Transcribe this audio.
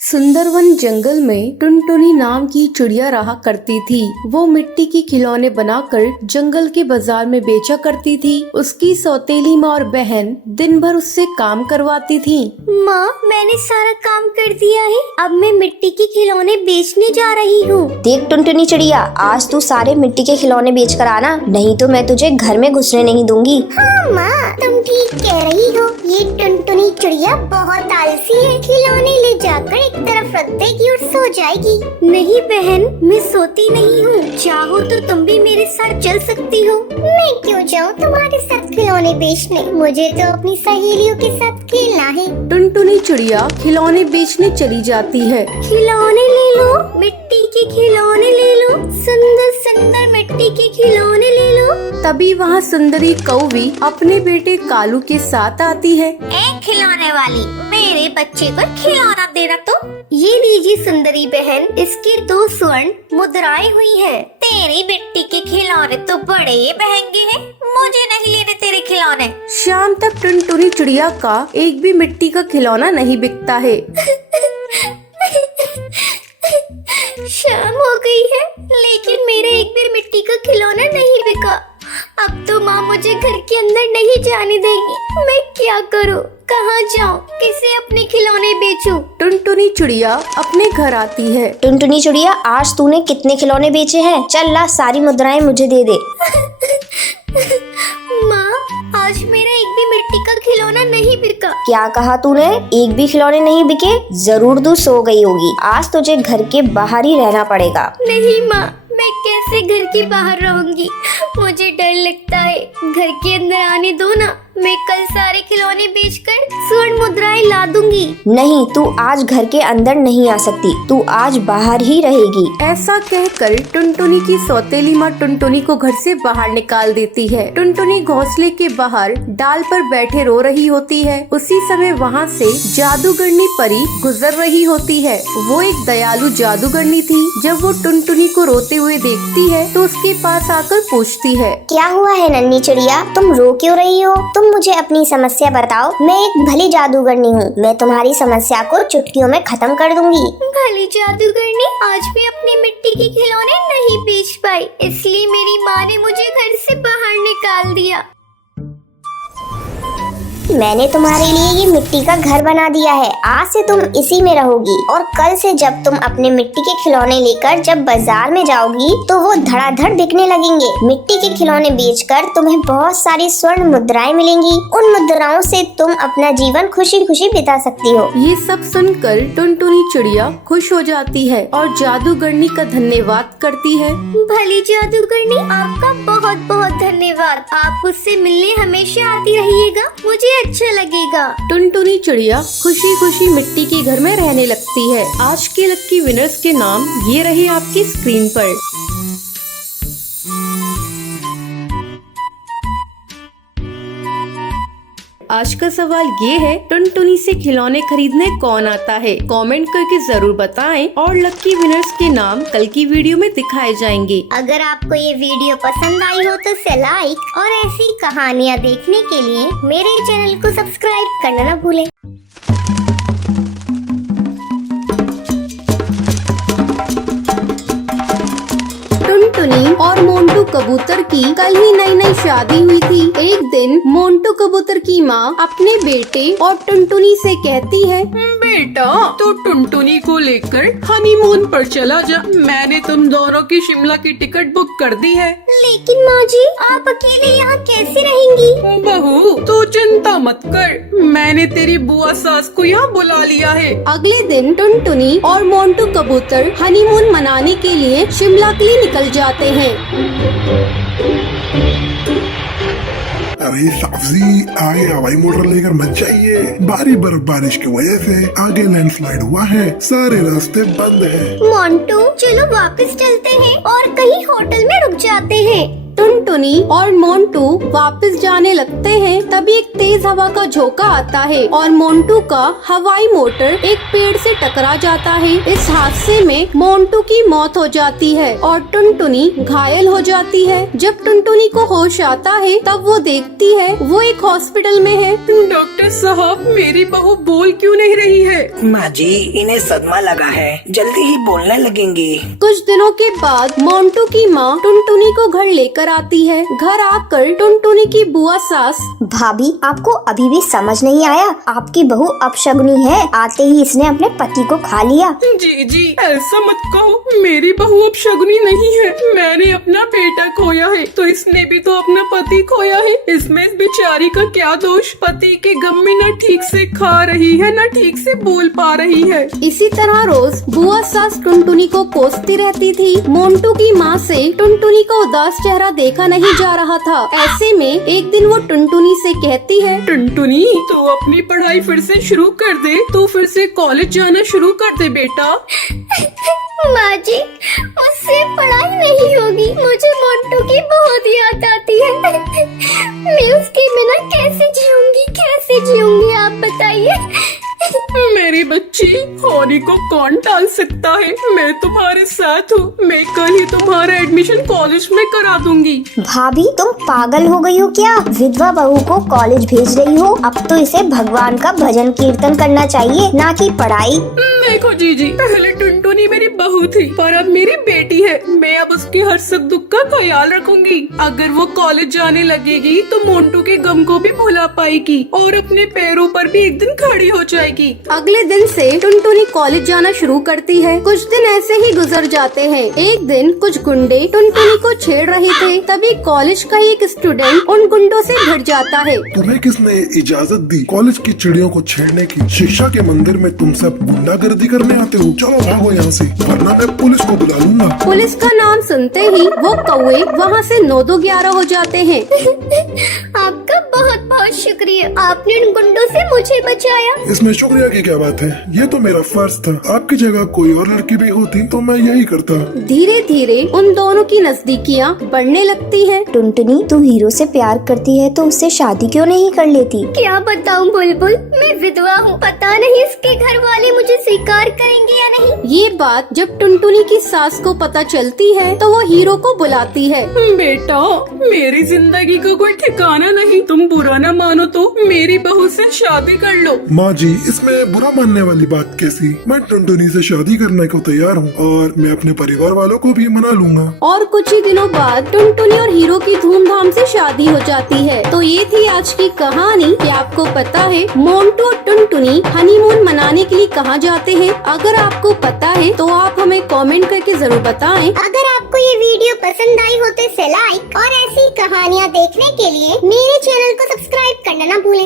सुंदरवन जंगल में टुनटुनी नाम की चिड़िया रहा करती थी। वो मिट्टी के खिलौने बनाकर जंगल के बाजार में बेचा करती थी। उसकी सौतेली माँ और बहन दिन भर उससे काम करवाती थी। माँ, मैंने सारा काम कर दिया है, अब मैं मिट्टी के खिलौने बेचने जा रही हूँ। देख टुनटुनी चिड़िया, आज तू सारे मिट्टी के खिलौने बेच कर आना, नहीं तो मैं तुझे घर में घुसने नहीं दूंगी। हाँ माँ, तुम ठीक कह रही हो। ये टुनटुनी चिड़िया बहुत आलसी है, खिलौने ले जाकर एक तरफ रख देगी और सो जाएगी। नहीं बहन, मैं सोती नहीं हूँ, चाहो तो तुम भी मेरे साथ चल सकती हो। मैं क्यों जाऊँ तुम्हारे साथ खिलौने बेचने, मुझे तो अपनी सहेलियों के साथ खेलना है। टुनटुनी चिड़िया खिलौने बेचने चली जाती है। खिलौने ले लो, मिट्टी के खिलौने ले लो, सुंदर सुंदर मिट्टी के खिलौने ले लो। तभी वहाँ सुंदरी कौवी अपने बेटे कालू के साथ आती है। एक खिलौने वाली, मेरे बच्चे को खिलौना देना तो। ये लीजिए सुंदरी बहन, इसकी 2 स्वर्ण मुद्राएं हुई हैं। तेरी मिट्टी के खिलौने तो बड़े महंगे हैं, मुझे नहीं लेने तेरे खिलौने। शाम तक टुनटुनी चिड़िया का एक भी मिट्टी का खिलौना नहीं बिकता है। शाम हो गई है, लेकिन मेरा एक भी मिट्टी का खिलौना नहीं बिका। अब तो माँ मुझे घर के अंदर नहीं जाने देगी। मैं क्या करूँ, कहाँ जाऊँ, किसे अपने खिलौने बेचूं? टुनटुनी चिड़िया अपने घर आती है। टुनटुनी चिड़िया, आज तूने कितने खिलौने बेचे हैं? चल ला, सारी मुद्राएं मुझे दे दे। माँ, आज मेरा एक भी मिट्टी का खिलौना नहीं बिका। क्या कहा तूने? एक भी खिलौने नहीं बिके? जरूर तू सो गई होगी, आज तुझे घर के बाहर ही रहना पड़ेगा। नहीं माँ, मैं कैसे घर के बाहर रहूंगी, मुझे डर लगता है। घर के अंदर आने दो ना, मैं कल सारे खिलौने बेचकर स्वर्ण मुद्राएं ला दूंगी। नहीं, तू आज घर के अंदर नहीं आ सकती, तू आज बाहर ही रहेगी। ऐसा कहकर टुनटुनी की सौतेली माँ टुनटुनी को घर से बाहर निकाल देती है। टुनटुनी घोंसले के बाहर डाल पर बैठे रो रही होती है। उसी समय वहाँ से जादूगरनी परी गुजर रही होती है। वो एक दयालु जादूगरनी थी। जब वो टुनटुनी को रोते हुए देखती है तो उसके पास आकर पूछती है, क्या हुआ है नन्ही चिड़िया, तुम रो क्यों रही हो? तुम मुझे अपनी समस्या बताओ। मैं एक भली जादूगरनी हूँ, मैं तुम्हारी समस्या को चुटकियों में खत्म कर दूंगी। भली जादूगरनी, आज भी अपनी मिट्टी के खिलौने नहीं बेच पाई, इसलिए मेरी माँ ने मुझे घर से बाहर निकाल दिया। मैंने तुम्हारे लिए ये मिट्टी का घर बना दिया है, आज से तुम इसी में रहोगी। और कल से जब तुम अपने मिट्टी के खिलौने लेकर जब बाजार में जाओगी तो वो धड़ाधड़ बिकने लगेंगे। मिट्टी के खिलौने बेचकर तुम्हें बहुत सारी स्वर्ण मुद्राएं मिलेंगी। उन मुद्राओं से तुम अपना जीवन खुशी खुशी बिता सकती हो। ये सब सुनकर टुनटुनी चिड़िया खुश हो जाती है और जादूगरनी का धन्यवाद करती है। भली जादूगरनी, आपका बहुत बहुत धन्यवाद। आप मुझसे मिलने हमेशा आती रहिएगा, मुझे अच्छा लगेगा। टुनटुनी चिड़िया खुशी खुशी मिट्टी के घर में रहने लगती है। आज के लक्की विनर्स के नाम ये रहे आपकी स्क्रीन पर। आज का सवाल ये है, टुनटुनी से खिलौने खरीदने कौन आता है? कमेंट करके जरूर बताएं और लक्की विनर्स के नाम कल की वीडियो में दिखाए जाएंगे। अगर आपको ये वीडियो पसंद आई हो तो इसे लाइक और ऐसी कहानियाँ देखने के लिए मेरे चैनल को सब्सक्राइब करना न भूलें। टुनटुनी और मोंटू कबूतर की कल ही नई नई शादी हुई थी। एक दिन मोंटू कबूतर की माँ अपने बेटे और टुनटुनी से कहती है, बेटा, तो टुनटुनी को लेकर हनीमून पर चला जा। मैंने तुम दोनों की शिमला की टिकट बुक कर दी है। लेकिन माँ जी, आप अकेले यहाँ कैसे रहेंगी? बहू, तू चिंता मत कर, मैंने तेरी बुआ सास को यहाँ बुला लिया है। अगले दिन टुनटुनी और मोंटू कबूतर हनीमून मनाने के लिए शिमला के लिए निकल जाते हैं। अरे साफजी, आगे हवाई मोटर लेकर मत जाइए। भारी बर्फबारिश की वजह से आगे लैंडस्लाइड हुआ है, सारे रास्ते बंद हैं। मोंटू, चलो वापस चलते हैं और कहीं होटल में रुक जाते हैं। टुनटुनी और मोंटू वापस जाने लगते हैं। तभी एक तेज हवा का झोंका आता है और मोंटू का हवाई मोटर एक पेड़ से टकरा जाता है। इस हादसे में मोंटू की मौत हो जाती है और टुनटुनी घायल हो जाती है। जब टुनटुनी को होश आता है तब वो देखती है वो एक हॉस्पिटल में है। डॉक्टर साहब, मेरी बहू बोल क्यों नहीं रही है? माँ जी, इन्हें सदमा लगा है, जल्दी ही बोलने लगेंगे। कुछ दिनों के बाद मोंटू की माँ टुनटुनी को घर लेकर आती है। घर आकर टुनटुनी की बुआ सास, भाभी, आपको अभी भी समझ नहीं आया? आपकी बहू अपशगुनी है, आते ही इसने अपने पति को खा लिया। जी ऐसा मत कहो, मेरी बहू अब शगुनी नहीं है। मैंने अपना बेटा खोया है तो इसने भी तो अपना पति खोया है। इसमें इस बेचारी का क्या दोष? पति के गम में न ठीक से खा रही है न ठीक से बोल पा रही है। इसी तरह रोज बुआ सास टुनटुनी को कोसती रहती थी। मोंटू की माँ से टुनटुनी का उदास चेहरा देखा नहीं जा रहा था। ऐसे में एक दिन वो टुनटुनी से कहती है, टुनटुनी, तू अपनी पढ़ाई फिर से शुरू कर दे, तू फिर से कॉलेज जाना शुरू कर दे बेटा। माँ जी, मुझसे पढ़ाई नहीं होगी, मुझे मोंटू की बहुत याद आती है। मैं उसके बिना कैसे जीऊंगी आप बताइए। मेरी बच्ची, होनी को कौन टाल सकता है? मैं तुम्हारे साथ हूँ। मैं कल ही तुम्हारा एडमिशन कॉलेज में करा दूंगी। भाभी, तुम पागल हो गई हो क्या? विधवा बहू को कॉलेज भेज रही हो? अब तो इसे भगवान का भजन कीर्तन करना चाहिए, ना कि पढ़ाई। देखो जीजी, पहले टुनटुनी मेरी बहू थी पर अब मेरी बेटी है। मैं अब उसके हर सुख दुख का ख्याल रखूंगी। अगर वो कॉलेज जाने लगेगी तो मोंटू के गम को भी भुला पाएगी और अपने पैरों पर भी एक दिन खड़ी हो जाएगी। अगले दिन से टुनटुनी कॉलेज जाना शुरू करती है। कुछ दिन ऐसे ही गुजर जाते हैं। एक दिन कुछ गुंडे टुनटुनी को छेड़ रहे थे। तभी कॉलेज का एक स्टूडेंट उन गुंडों से भिड़ जाता है। तुम्हें किसने इजाजत दी कॉलेज की चिड़ियों को छेड़ने की? शिक्षा के मंदिर में तुम सब गुंडागर्दी करने आते हो? चलो भागो यहाँ से, वरना मैं पुलिस को बुला लूंगा। पुलिस का नाम सुनते ही वो कौवे वहाँ से 9-2-11 हो जाते हैं। आपका बहुत बहुत शुक्रिया, आपने उन गुंडों से मुझे बचाया। इसमें शुक्रिया की क्या बात है? ये तो मेरा फर्ज था। आपकी जगह कोई और लड़की भी होती तो मैं यही करता। धीरे धीरे उन दोनों की नजदीकियाँ बढ़ने लगती हैं। टुनटुनी, तू हीरो से प्यार करती है तो उससे शादी क्यों नहीं कर लेती? क्या बताऊं बुलबुल, मैं विधवा हूँ। पता नहीं इसके घर वाले मुझे स्वीकार करेंगे या नहीं। ये बात जब टुनटुनी की सास को पता चलती है तो वो हीरो को बुलाती है। बेटा, मेरी जिंदगी का कोई ठिकाना नहीं। तुम बुरा न मानो तो मेरी बहू से शादी कर लो। माँ जी, इसमें बुरा मानने वाली बात कैसी? मैं टुनटुनी से शादी करने को तैयार हूँ और मैं अपने परिवार वालों को भी मना लूंगा। और कुछ ही दिनों बाद टुनटुनी और हीरो की धूमधाम से शादी हो जाती है। तो ये थी आज की कहानी। क्या आपको पता है मोंटू और टुनटुनी हनीमून मनाने के लिए कहाँ जाते हैं? अगर आपको पता है तो आप हमें कमेंट करके जरूर बताएं। अगर आपको ये वीडियो पसंद आई हो तो इसे लाइक और ऐसी कहानियाँ देखने के लिए मेरे चैनल को सब्सक्राइब करना ना भूलें।